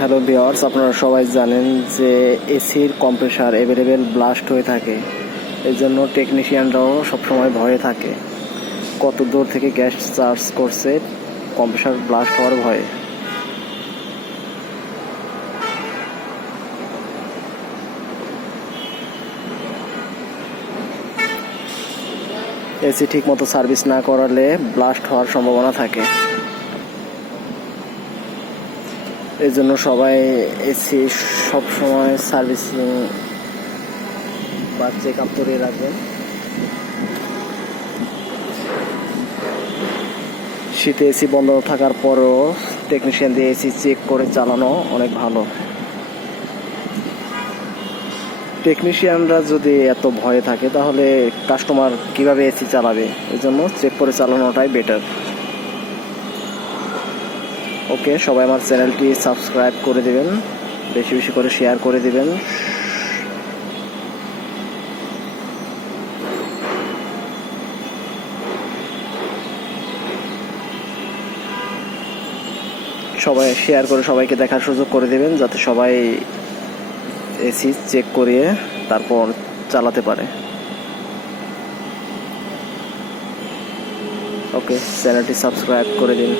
Hello viewers, আপনারা সবাই জানেন যে এসির কম্প্রেসার অ্যাভেলেবেল ব্লাস্ট হয়ে থাকে। এই জন্য টেকনিশিয়ানরাও সবসময় ভয়ে থাকে, কত দূর থেকে গ্যাস চার্জ করছে কম্প্রেসার ব্লাস্ট হওয়ার ভয়ে। এসি ঠিকমতো সার্ভিস না করালে ব্লাস্ট হওয়ার সম্ভাবনা থাকে। এই জন্য সবাই এসি সবসময় সার্ভিসিং বা চেক আপ করে রাখবেন। শীতে এসি বন্ধ থাকার পরও টেকনিশিয়ান দিয়ে এসি চেক করে চালানো অনেক ভালো। টেকনিশিয়ানরা যদি এত ভয়ে থাকে তাহলে কাস্টমার কিভাবে এসি চালাবে? এই জন্য চেক করে চালানোটাই বেটার। ওকে, সবাই আমার চ্যানেলটি সাবস্ক্রাইব করে দিবেন, বেশি বেশি করে শেয়ার করে দিবেন। সবাই শেয়ার করে সবাইকে দেখার সুযোগ করে দিবেন, যাতে সবাই এসি চেক করিয়ে তারপর চালাতে পারে। ওকে, চ্যানেলটি সাবস্ক্রাইব করে দিন।